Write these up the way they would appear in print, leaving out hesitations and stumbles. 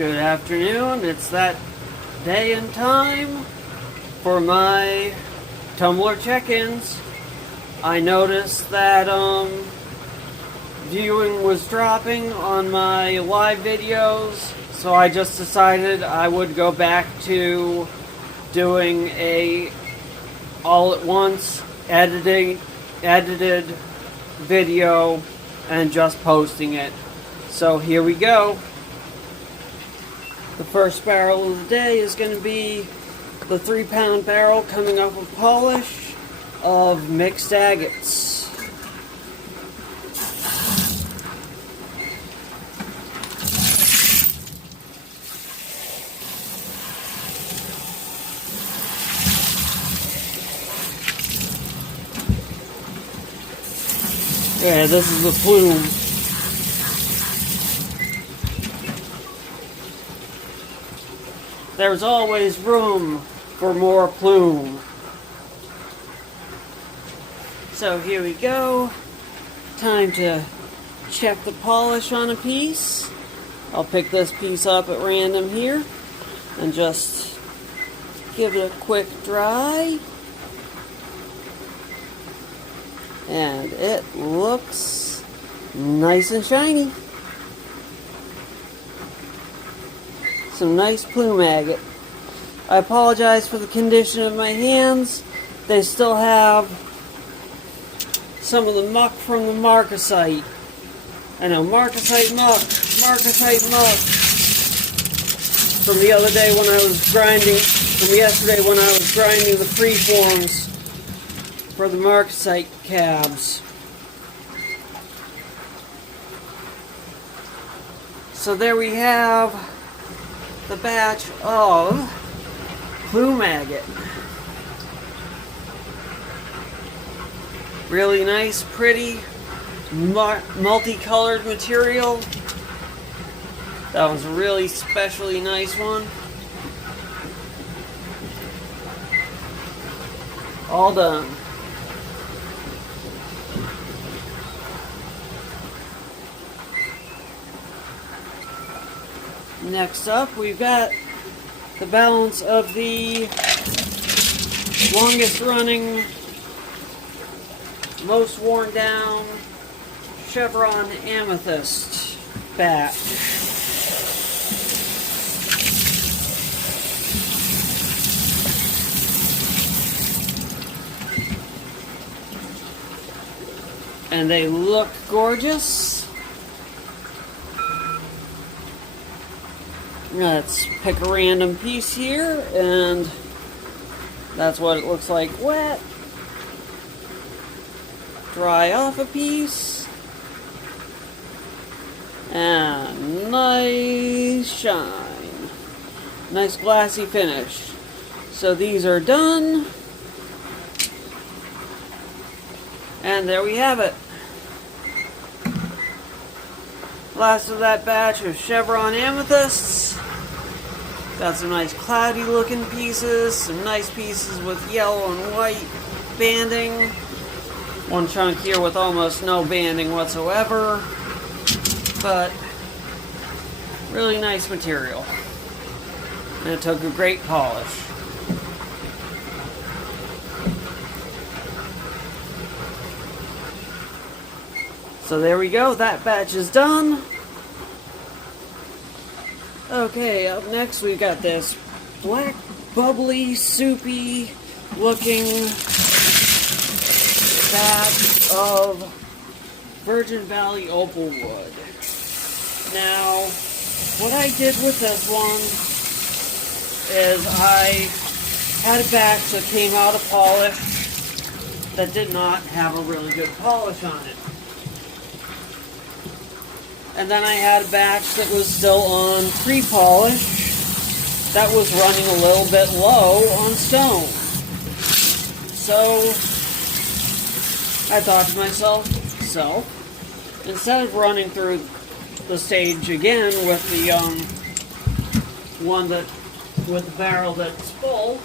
Good afternoon. It's that day and time for my Tumbler check-ins. I noticed that viewing was dropping on my live videos, so I just decided I would go back to doing a all at once edited video and just posting it. So here we go. The first barrel of the day is going to be the 3-pound barrel coming off of polish of mixed agates. Yeah, this is the plume. There's always room for more plume. So here we go. Time to check the polish on a piece. I'll pick this piece up at random here and just give it a quick dry. And it looks nice and shiny. Some nice plume agate. I apologize for the condition of my hands. They still have some of the muck from the marcasite. I know, marcasite muck from the other day when I was grinding, from yesterday when I was grinding the freeforms for the marcasite cabs. So there we have the batch of plume agate. Really nice, pretty, multicolored material. That was a really specially nice one. All done. Next up, we've got the balance of the longest running, most worn down Chevron Amethyst batch. And they look gorgeous. Let's pick a random piece here, and that's what it looks like wet. Dry off a piece, and nice shine. Nice glassy finish. So these are done, and there we have it. Last of that batch of Chevron Amethysts. Got some nice cloudy looking pieces, some nice pieces with yellow and white banding. One chunk here with almost no banding whatsoever. But really nice material. And it took a great polish. So there we go, that batch is done. Okay, up next we've got this black, bubbly, soupy looking batch of Virgin Valley Opal wood. Now, what I did with this one is I had a batch that came out of polish that did not have a really good polish on it. And then I had a batch that was still on pre-polish that was running a little bit low on stone. So I thought to myself, instead of running through the stage again with the with the barrel that's full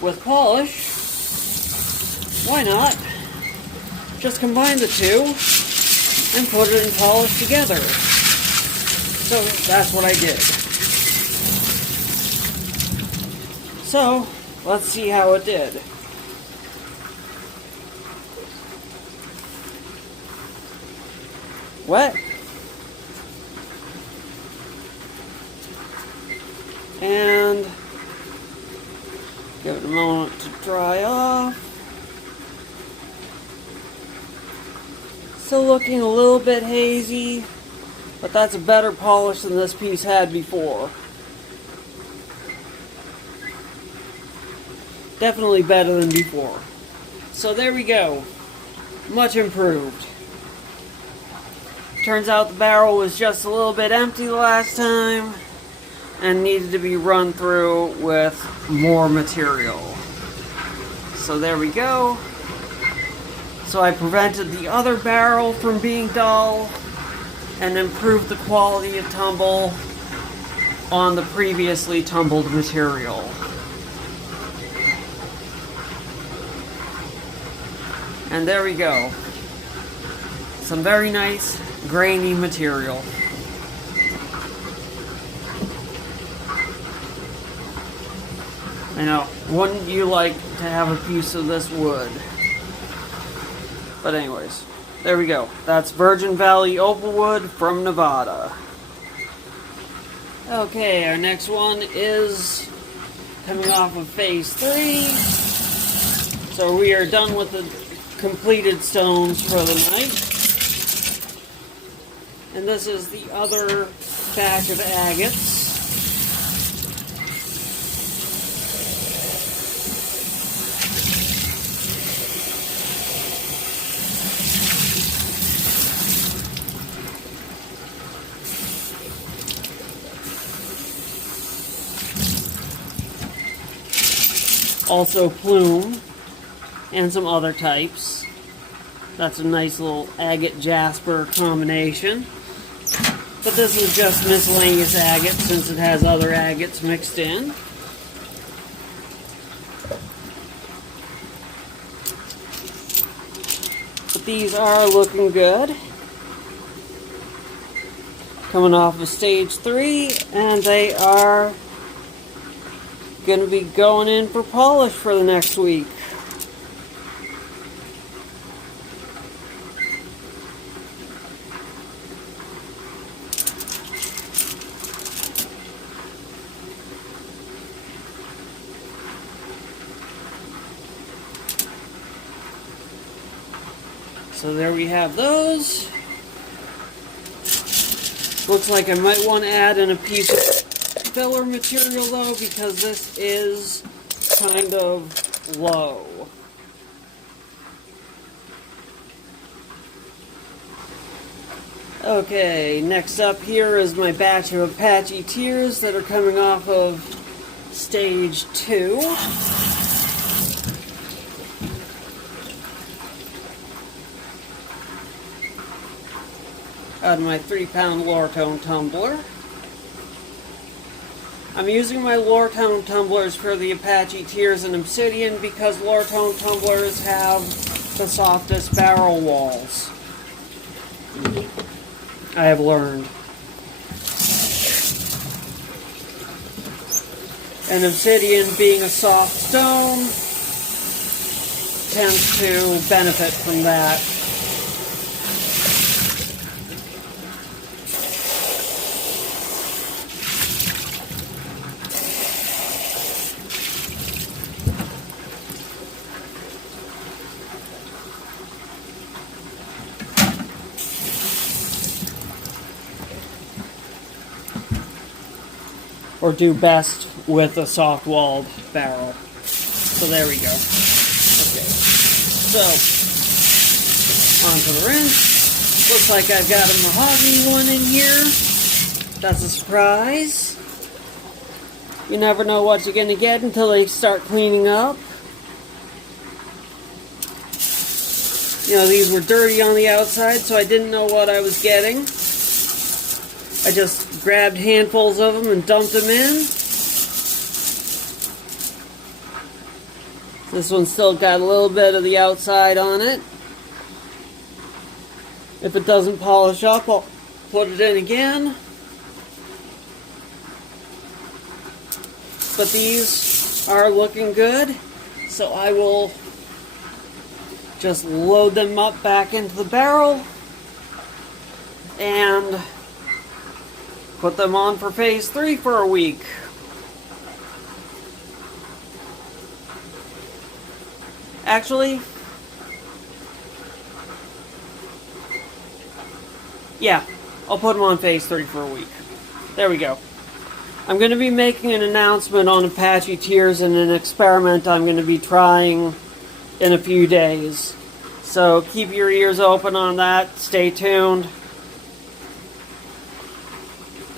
with polish, why not just combine the two and put it in polish together? So that's what I did. So let's see how it did. Wet. And give it a moment to dry off. Still looking a little bit hazy, but that's a better polish than this piece had before. Definitely better than before. So there we go. Much improved. Turns out the barrel was just a little bit empty the last time and needed to be run through with more material. So there we go. So I prevented the other barrel from being dull and improved the quality of tumble on the previously tumbled material. And there we go. Some very nice grainy material. I know, wouldn't you like to have a piece of this wood? But anyways, there we go. That's Virgin Valley Opal Wood from Nevada. Okay, our next one is coming off of phase 3. So we are done with the completed stones for the night. And this is the other batch of agates. Also plume and some other types. That's a nice little agate jasper combination. But this is just miscellaneous agate since it has other agates mixed in. But these are looking good. Coming off of stage 3, and they are going to be going in for polish for the next week. So there we have those. Looks like I might want to add in a piece of filler material though, because this is kind of low. Okay, next up here is my batch of Apache Tears that are coming off of stage 2. Out of my 3-pound Lortone tumbler. I'm using my Lortone tumblers for the Apache Tears and Obsidian because Lortone tumblers have the softest barrel walls. I have learned. And Obsidian, being a soft stone, tends to benefit from that. Or do best with a soft-walled barrel. So there we go. Okay. So, onto the rinse. Looks like I've got a mahogany one in here. That's a surprise. You never know what you're going to get until they start cleaning up. You know, these were dirty on the outside, so I didn't know what I was getting. I just grabbed handfuls of them and dumped them in. This one's still got a little bit of the outside on it. If it doesn't polish up, I'll put it in again. but these are looking good. So I will just load them up back into the barrel and put them on for phase 3 for a week. Actually, yeah, I'll put them on phase 3 for a week. There we go. I'm going to be making an announcement on Apache Tiers and an experiment I'm going to be trying in a few days. So keep your ears open on that. Stay tuned.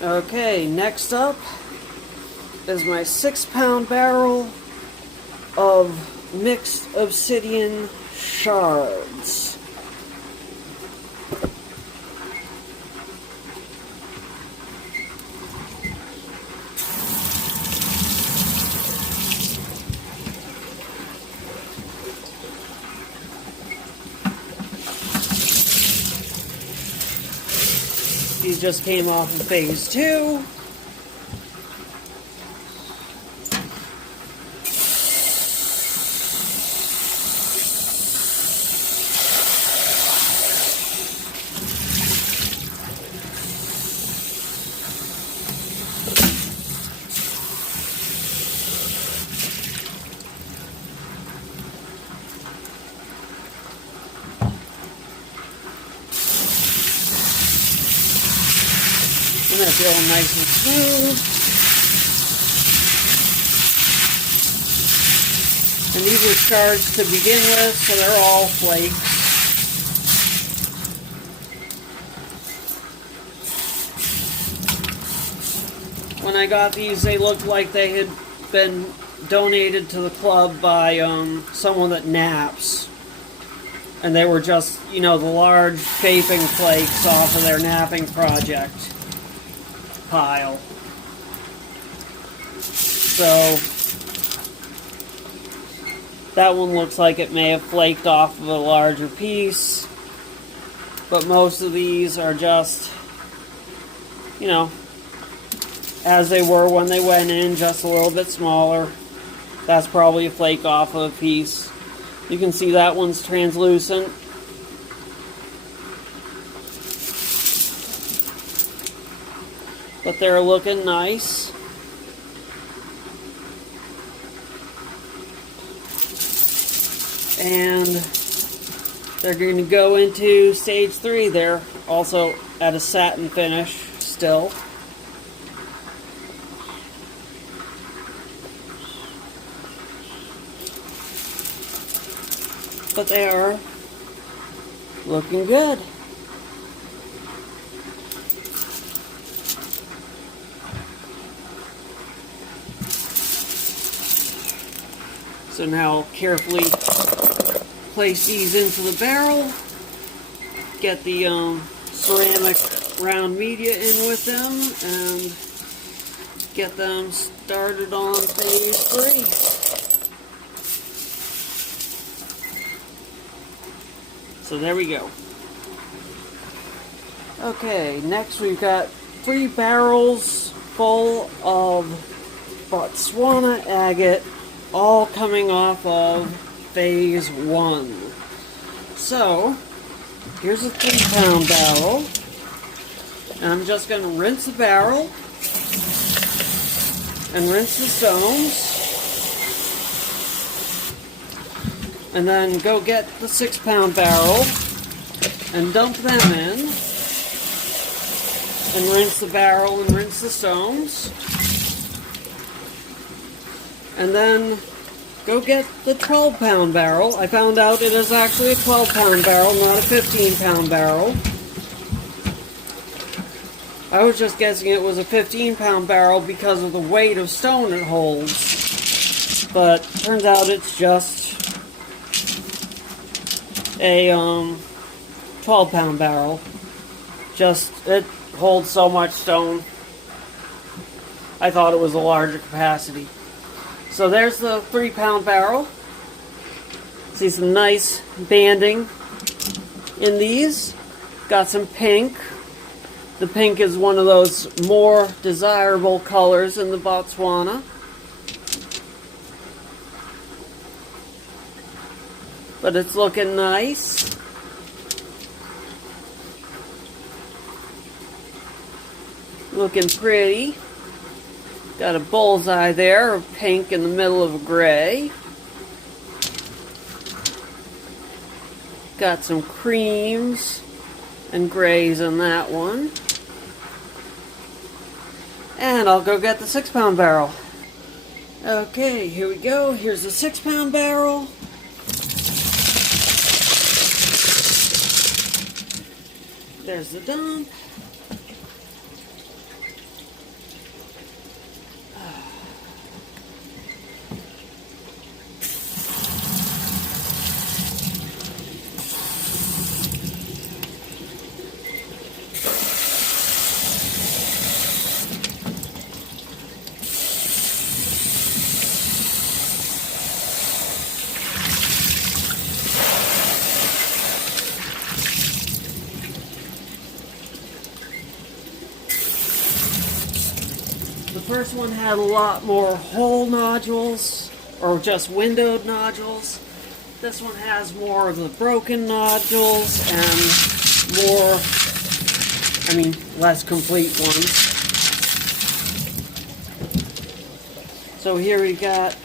Okay, next up is my 6-pound barrel of mixed obsidian shards. These just came off of phase 2. And they're feeling nice and smooth. And these are shards to begin with, so they're all flakes. When I got these, they looked like they had been donated to the club by someone that naps. And they were just, you know, the large vaping flakes off of their napping project pile. So that one looks like it may have flaked off of a larger piece, but most of these are just, you know, as they were when they went in, just a little bit smaller. That's probably a flake off of a piece. You can see that one's translucent. But they're looking nice. And they're going to go into stage 3. They're also at a satin finish still. But they are looking good. So now I'll carefully place these into the barrel, get the ceramic round media in with them, and get them started on phase 3. So there we go. Okay, next we've got 3 barrels full of Botswana agate, all coming off of phase 1. So, here's a 3-pound barrel. And I'm just going to rinse the barrel and rinse the stones. And then go get the 6-pound barrel and dump them in. And rinse the barrel and rinse the stones. And then go get the 12-pound barrel. I found out it is actually a 12-pound barrel, not a 15-pound barrel. I was just guessing it was a 15-pound barrel because of the weight of stone it holds. But turns out it's just a 12-pound barrel. Just, it holds so much stone. I thought it was a larger capacity. So there's the 3-pound barrel. See some nice banding in these. Got some pink. The pink is one of those more desirable colors in the Botswana. but it's looking nice. Looking pretty. Got a bullseye there of pink in the middle of a gray. Got some creams and grays on that one. And I'll go get the 6-pound barrel. Okay, here we go. Here's the 6-pound barrel. There's the dump. The first one had a lot more hole nodules, or just windowed nodules. This one has more of the broken nodules and more, less complete ones. So here we got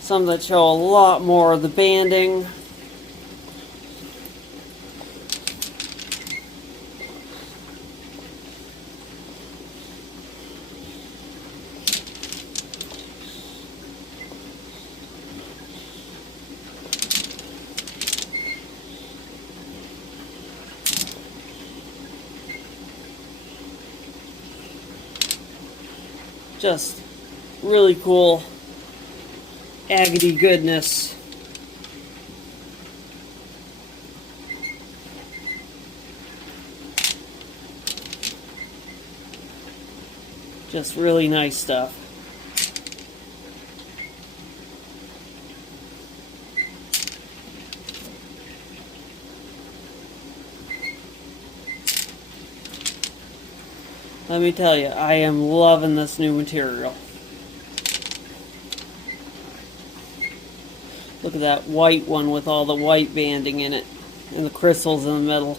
some that show a lot more of the banding. Just really cool agate goodness. Just really nice stuff. Let me tell you, I am loving this new material. Look at that white one with all the white banding in it and the crystals in the middle.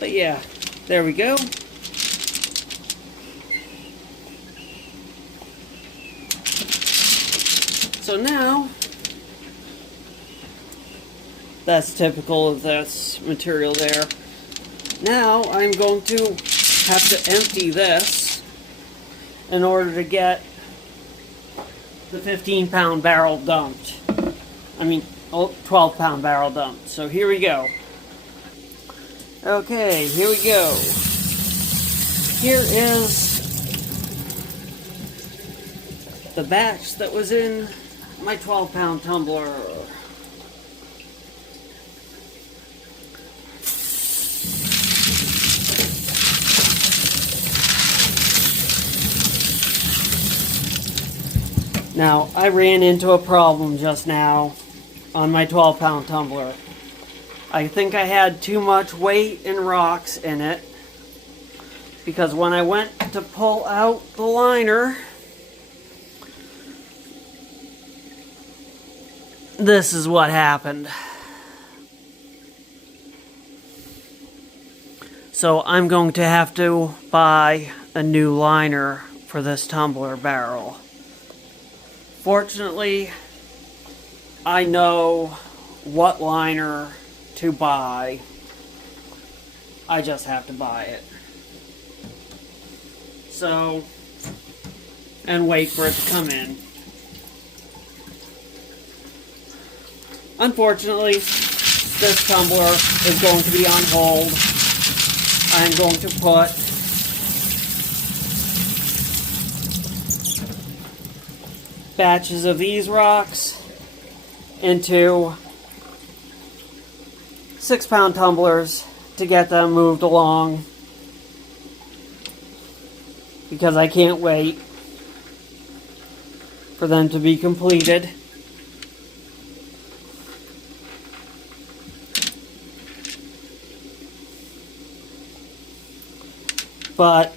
But yeah, there we go. So now, that's typical of this material there. Now I'm going to have to empty this in order to get the 15-pound barrel dumped. 12-pound barrel dumped. So here we go. Okay, here we go. Here is the batch that was in my 12-pound tumbler. Now, I ran into a problem just now on my 12-pound tumbler. I think I had too much weight and rocks in it, because when I went to pull out the liner, this is what happened. So I'm going to have to buy a new liner for this tumbler barrel. Fortunately, I know what liner to buy. I just have to buy it. So, and wait for it to come in. Unfortunately, this tumbler is going to be on hold. I'm going to put batches of these rocks into 6-pound tumblers to get them moved along, because I can't wait for them to be completed. But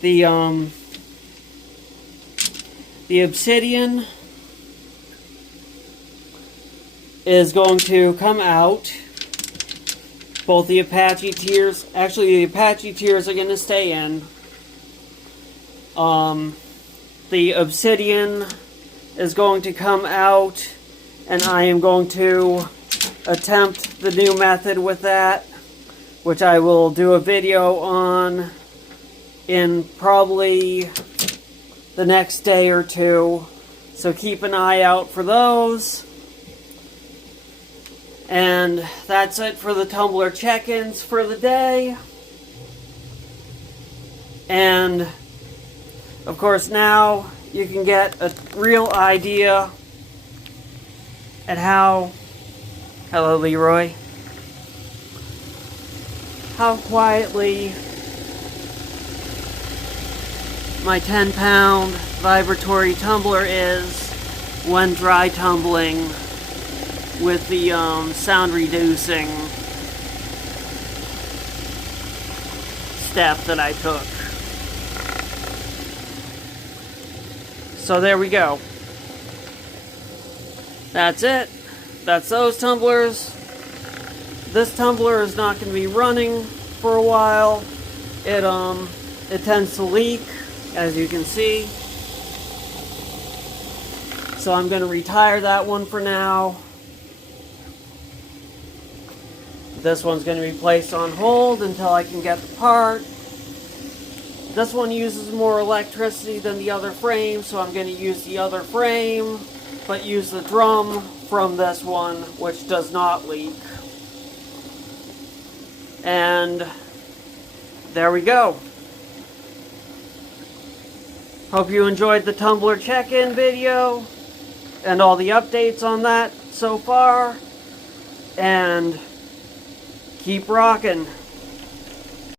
the obsidian is going to come out. Both the Apache tiers, actually the Apache tiers are going to stay in. The obsidian is going to come out, and I am going to attempt the new method with that, which I will do a video on in probably the next day or two. So keep an eye out for those. And that's it for the Tumbler check-ins for the day. And of course now you can get a real idea at how, hello Leroy, how quietly my 10-pound vibratory tumbler is when dry tumbling with the sound reducing step that I took. So there we go. That's it. That's those tumblers. This tumbler is not going to be running for a while. It tends to leak, as you can see. So I'm going to retire that one for now. This one's going to be placed on hold until I can get the part. This one uses more electricity than the other frame, so I'm going to use the other frame, but use the drum from this one, which does not leak. And there we go. Hope you enjoyed the Tumbler check-in video and all the updates on that so far. And keep rocking.